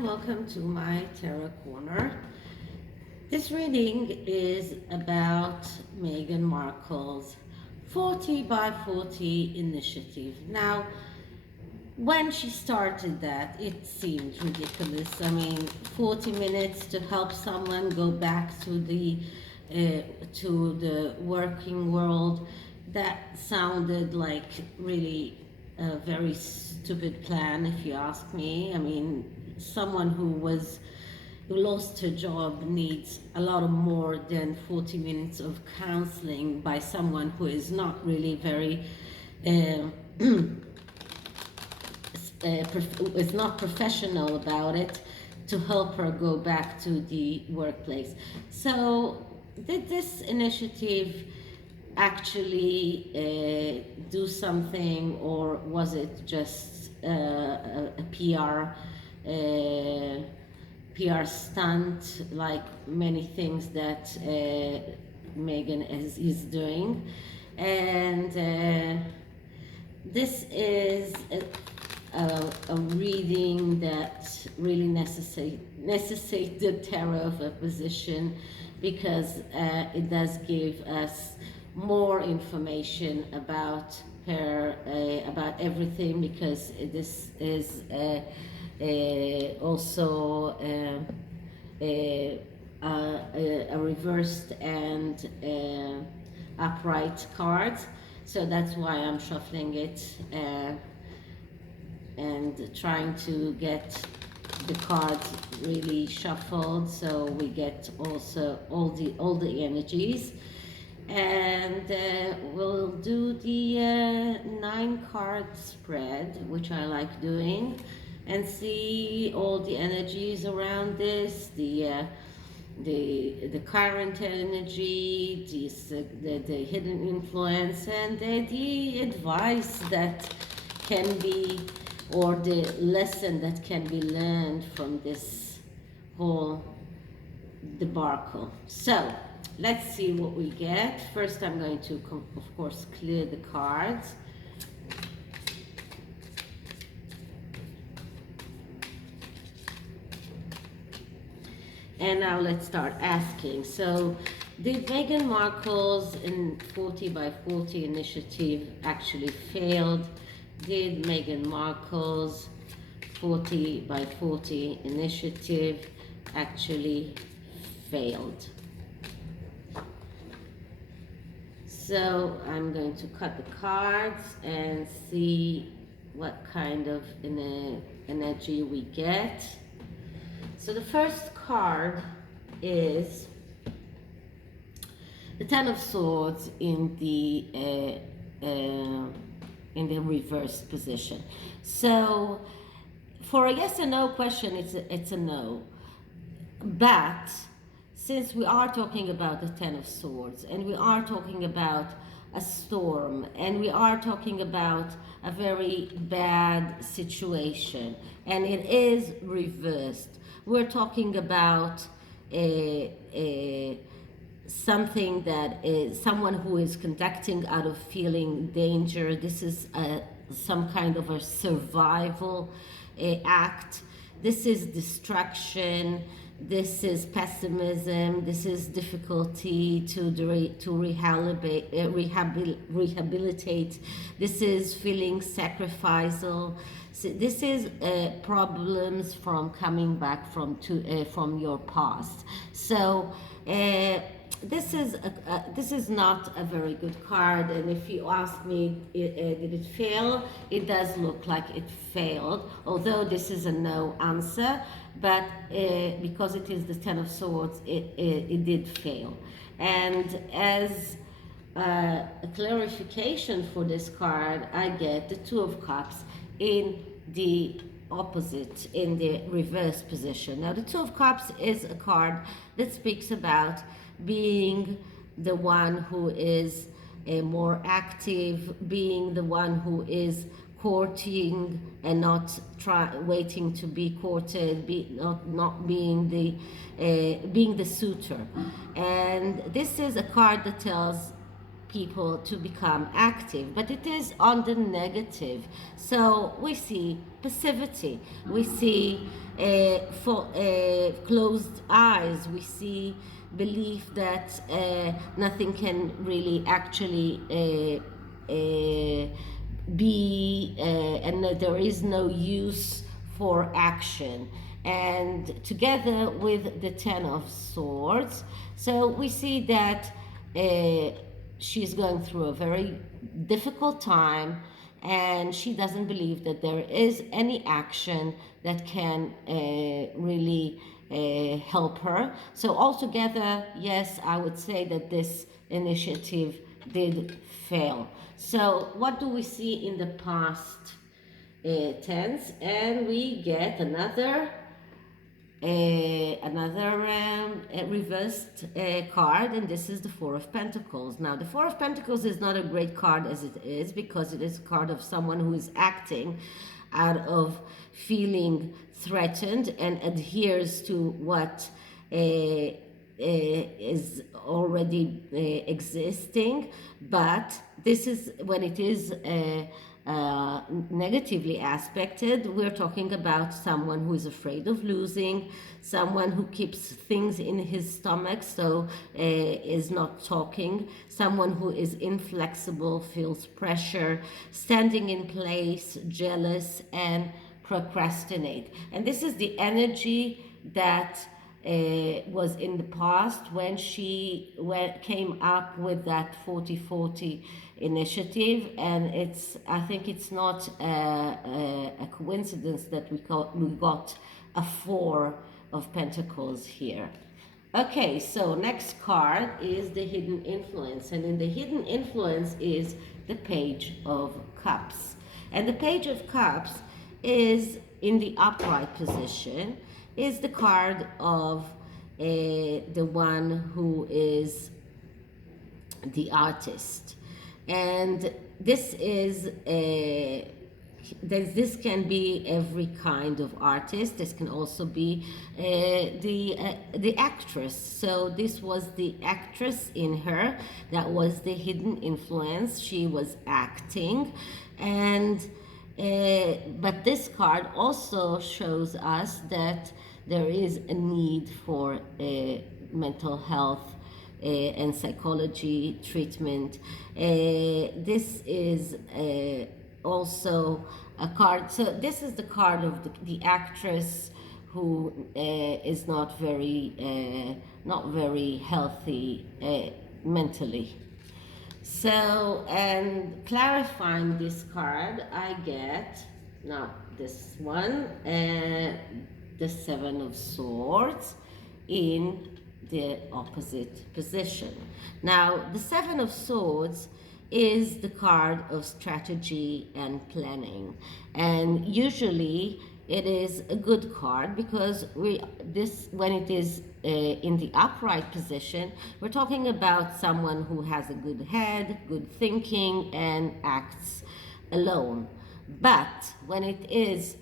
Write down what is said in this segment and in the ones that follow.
everyone, welcome to my Tarot Corner. This reading is about Meghan Markle's 40 by 40 initiative. Now, when she started that, it seemed ridiculous. I mean, 40 minutes to help someone go back to the working world, that sounded like really a very stupid plan, if you ask me. I mean, someone who lost her job needs a lot more than 40 minutes of counseling by someone who is not really very is not professional about it, to help her go back to the workplace. So did this initiative actually do something, or was it just a PR stunt, like many things that Meghan is doing? And this is a reading that really necessitates the tarot of a position, because it does give us more information about her, about everything, because this is also a reversed and upright card. So that's why I'm shuffling it and trying to get the cards really shuffled, so we get also all the energies. And we'll do the 9-card spread, which I like doing, and see all the energies around this, the current energy, the hidden influence, and the advice that can be, or the lesson that can be learned from this whole debacle. So let's see what we get. First, I'm going to, of course, clear the cards. And now let's start asking. So, did Meghan Markle's 40 by 40 initiative actually failed? Did Meghan Markle's 40 by 40 initiative actually failed? So I'm going to cut the cards and see what kind of energy we get. So the first card is the Ten of Swords in the reversed position. So for a yes or no question, it's a no. But since we are talking about the Ten of Swords, and we are talking about a storm, and we are talking about a very bad situation, and it is reversed, we're talking about something that is someone who is conducting out of feeling danger. This is some kind of a survival act. This is destruction. This is pessimism. This is difficulty to rehabilitate. This is feeling sacrificial. So this is problems from coming back from your past. So this is not a very good card. And if you ask me, did it fail? It does look like it failed, although this is a no answer. But because it is the Ten of Swords, it did fail. And as a clarification for this card, I get the Two of Cups in the opposite, in the reverse position. Now, the Two of Cups is a card that speaks about being the one who is more active, being the one who is courting and not waiting to be courted, not being the suitor. And this is a card that tells people to become active, but it is on the negative. So we see passivity, we see For closed eyes, we see belief that nothing can really actually be, and that there is no use for action. And together with the Ten of Swords, so we see that she's going through a very difficult time, and she doesn't believe that there is any action that can really help her. So altogether, yes, I would say that this initiative did fail. So what do we see in the past tense? And we get another reversed card, and this is the Four of Pentacles. Now, the Four of Pentacles is not a great card as it is, because it is a card of someone who is acting out of feeling threatened and adheres to what is already existing. But this is when it is negatively aspected. We're talking about someone who is afraid of losing, someone who keeps things in his stomach, so is not talking, someone who is inflexible, feels pressure, standing in place, jealous, and procrastinate. And this is the energy that was in the past when she came up with that 40-40 initiative. And I think it's not a coincidence that we got a Four of Pentacles here. Okay, so next card is the Hidden Influence, and in the Hidden Influence is the Page of Cups. And the Page of Cups is in the upright position, is the card of the one who is the artist. And this is this can be every kind of artist. This can also be the actress. So this was the actress in her. That was the hidden influence. She was acting. And but this card also shows us that there is a need for mental health and psychology treatment. This is also a card. So this is the card of the actress who is not very healthy mentally. So, and clarifying this card, I get now this one, the Seven of Swords in the opposite position. Now, the Seven of Swords is the card of strategy and planning, and usually it is a good card because when it is in the upright position, we're talking about someone who has a good head, good thinking, and acts alone. But when it is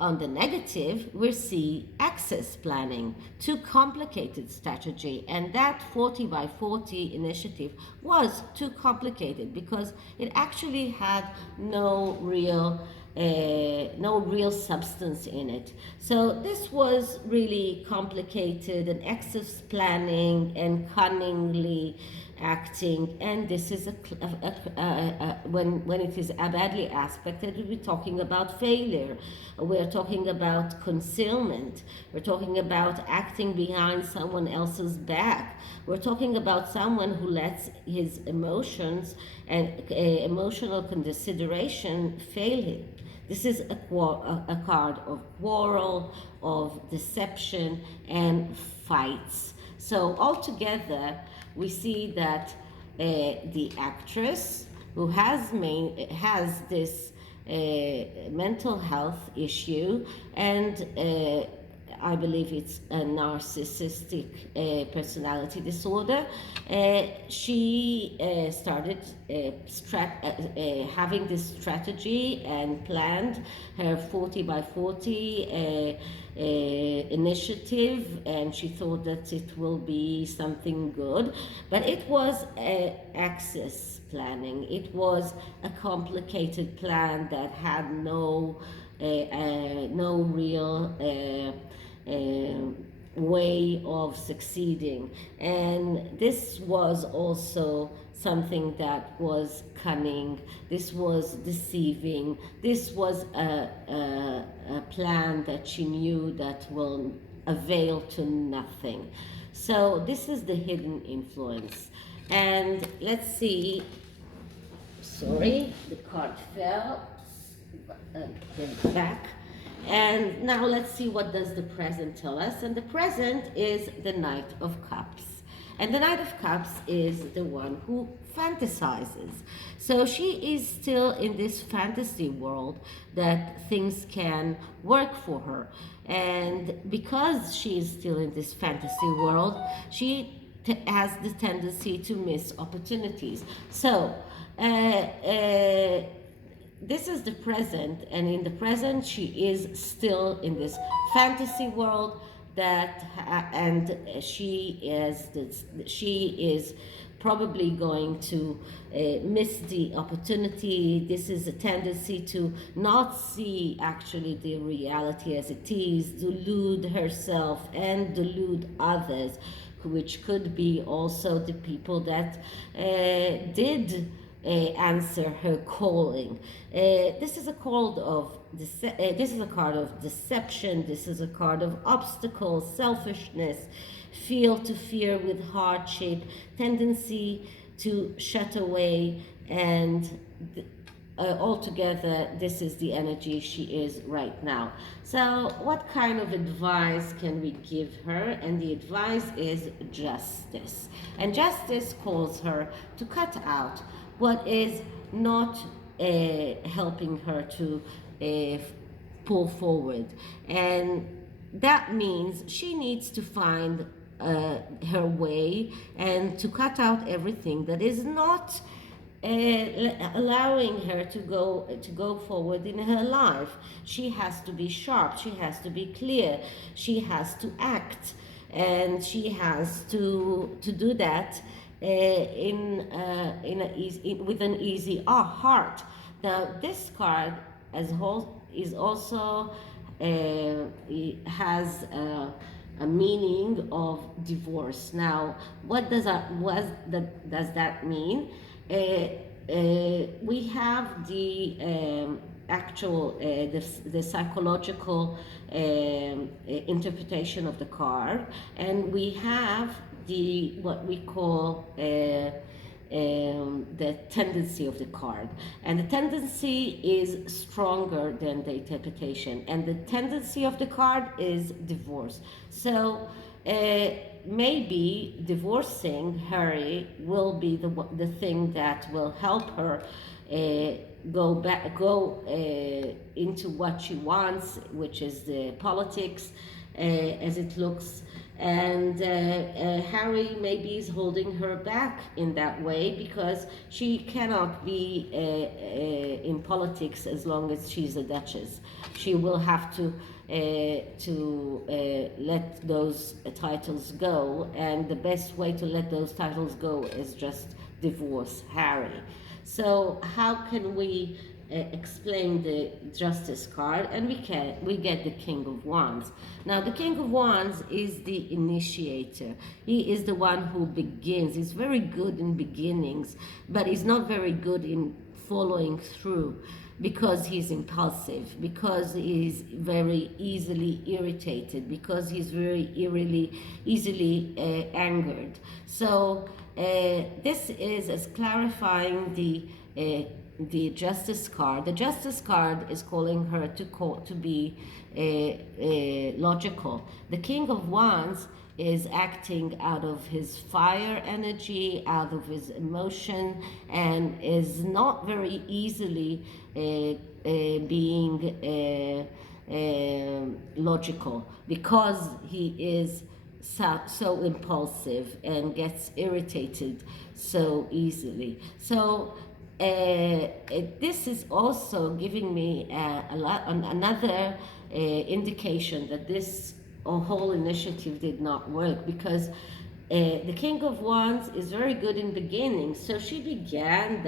on the negative, we see access planning, too complicated strategy, and that 40-by-40 initiative was too complicated because it actually had no real substance in it. So this was really complicated and excess planning and cunningly acting, and this is when it is badly aspected, we're talking about failure, we're talking about concealment, we're talking about acting behind someone else's back, we're talking about someone who lets his emotions and emotional consideration fail him. This is a card of quarrel, of deception, and fights. So altogether, we see that the actress who has this mental health issue, and I believe it's a narcissistic personality disorder. She started having this strategy and planned her 40-by-40 initiative, and she thought that it will be something good, but it was access planning. It was a complicated plan that had no no real way of succeeding. And this was also something that was cunning, this was deceiving, this was a plan that she knew that will avail to nothing. So this is the hidden influence. And let's see, sorry, the card fell, get it back. And now let's see what does the present tell us. And the present is the Knight of Cups. And the Knight of Cups is the one who fantasizes. So she is still in this fantasy world that things can work for her. And because she is still in this fantasy world, she has the tendency to miss opportunities. So, this is the present, and in the present she is still in this fantasy world and she is probably going to miss the opportunity. This is a tendency to not see actually the reality as it is, delude herself and delude others, which could be also the people that did answer her calling. This is a card of deception. This is a card of obstacles, selfishness, feel to fear with hardship, tendency to shut away, and altogether this is the energy she is right now. So what kind of advice can we give her? And the advice is justice. And justice calls her to cut out what is not helping her to pull forward. And that means she needs to find her way and to cut out everything that is not allowing her to go forward in her life. She has to be sharp, she has to be clear, she has to act, and she has to do that with an easy heart. Now this card as whole is also has a meaning of divorce. Now what does that mean? We have the actual the psychological interpretation of the card, and we have the what we call the tendency of the card, and the tendency is stronger than the interpretation, and the tendency of the card is divorce. So maybe divorcing Harry will be the thing that will help her go into what she wants, which is the politics as it looks. And Harry maybe is holding her back in that way because she cannot be in politics as long as she's a duchess. She will have to let those titles go, and the best way to let those titles go is just divorce Harry. So how can we explain the Justice card? And we get the King of Wands. Now the King of Wands is the initiator. He is the one who begins. He's very good in beginnings, but he's not very good in following through, because he's impulsive, because he's very easily irritated, because he's very easily angered. So this is as clarifying the Justice card. The Justice card is calling her to be logical. The King of Wands is acting out of his fire energy, out of his emotion, and is not very easily being logical, because he is so impulsive and gets irritated so easily. So this is also giving me another indication that this whole initiative did not work, because the King of Wands is very good in beginning. So she began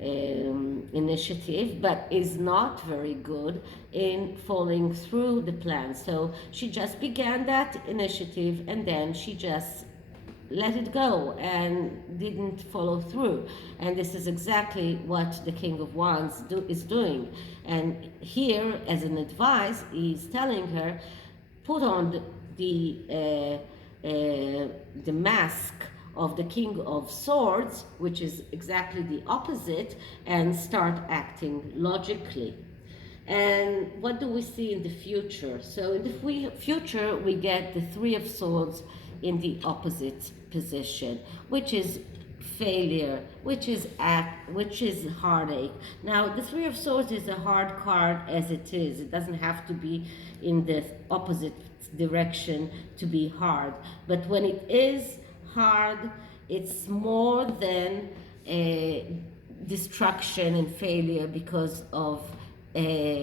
initiative, but is not very good in following through the plan. So she just began that initiative and then she just let it go and didn't follow through. And this is exactly what the King of Wands is doing. And here, as an advice, he's telling her, put on the mask of the King of Swords, which is exactly the opposite, and start acting logically. And what do we see in the future? So in the future, we get the Three of Swords in the opposite position, which is failure, which is heartache. Now, the Three of Swords is a hard card as it is. It doesn't have to be in the opposite direction to be hard. But when it is hard, it's more than a destruction and failure because of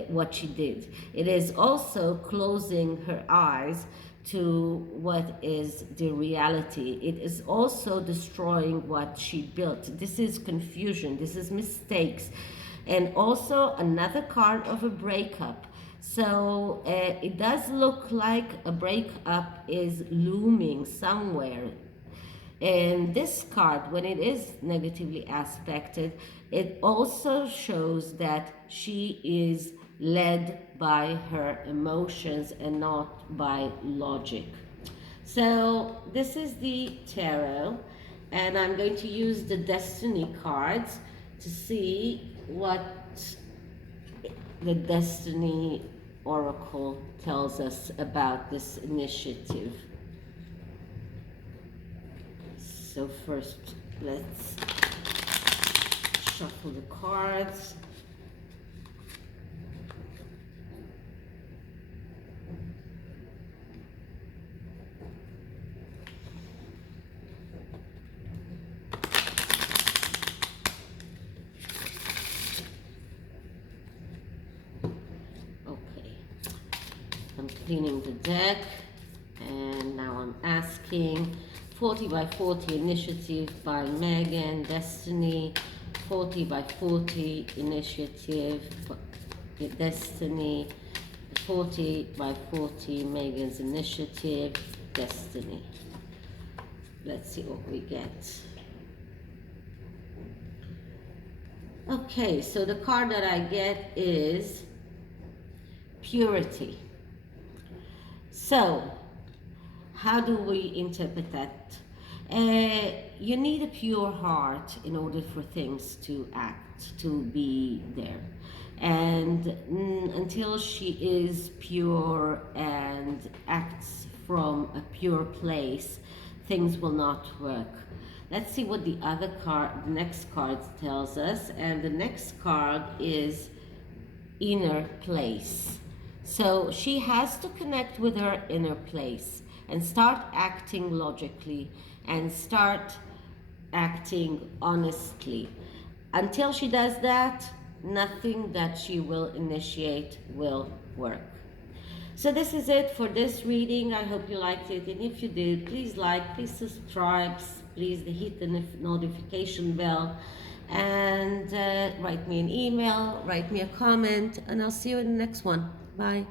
what she did. It is also closing her eyes to what is the reality. It is also destroying what she built. This is confusion, this is mistakes, and also another card of a breakup. So it does look like a breakup is looming somewhere. And this card, when it is negatively aspected, it also shows that she is led by her emotions and not by logic. So this is the tarot, and I'm going to use the destiny cards to see what the destiny oracle tells us about this initiative. So first, let's shuffle the cards. Okay, I'm cleaning the deck, and now I'm asking 40 by 40 initiative by Meghan, Destiny. 40 by 40 initiative, Destiny. 40 by 40 Meghan's initiative, Destiny. Let's see what we get. Okay, so the card that I get is purity. So how do we interpret that? You need a pure heart in order for things to act, to be there. And until she is pure and acts from a pure place, things will not work. Let's see what the other card, the next card tells us. And the next card is inner place. So she has to connect with her inner place and start acting logically and start acting honestly. Until she does that, nothing that she will initiate will work. So this is it for this reading. I hope you liked it, and if you did, please like, please subscribe, please hit the notification bell, and write me an email, write me a comment, and I'll see you in the next one. Bye.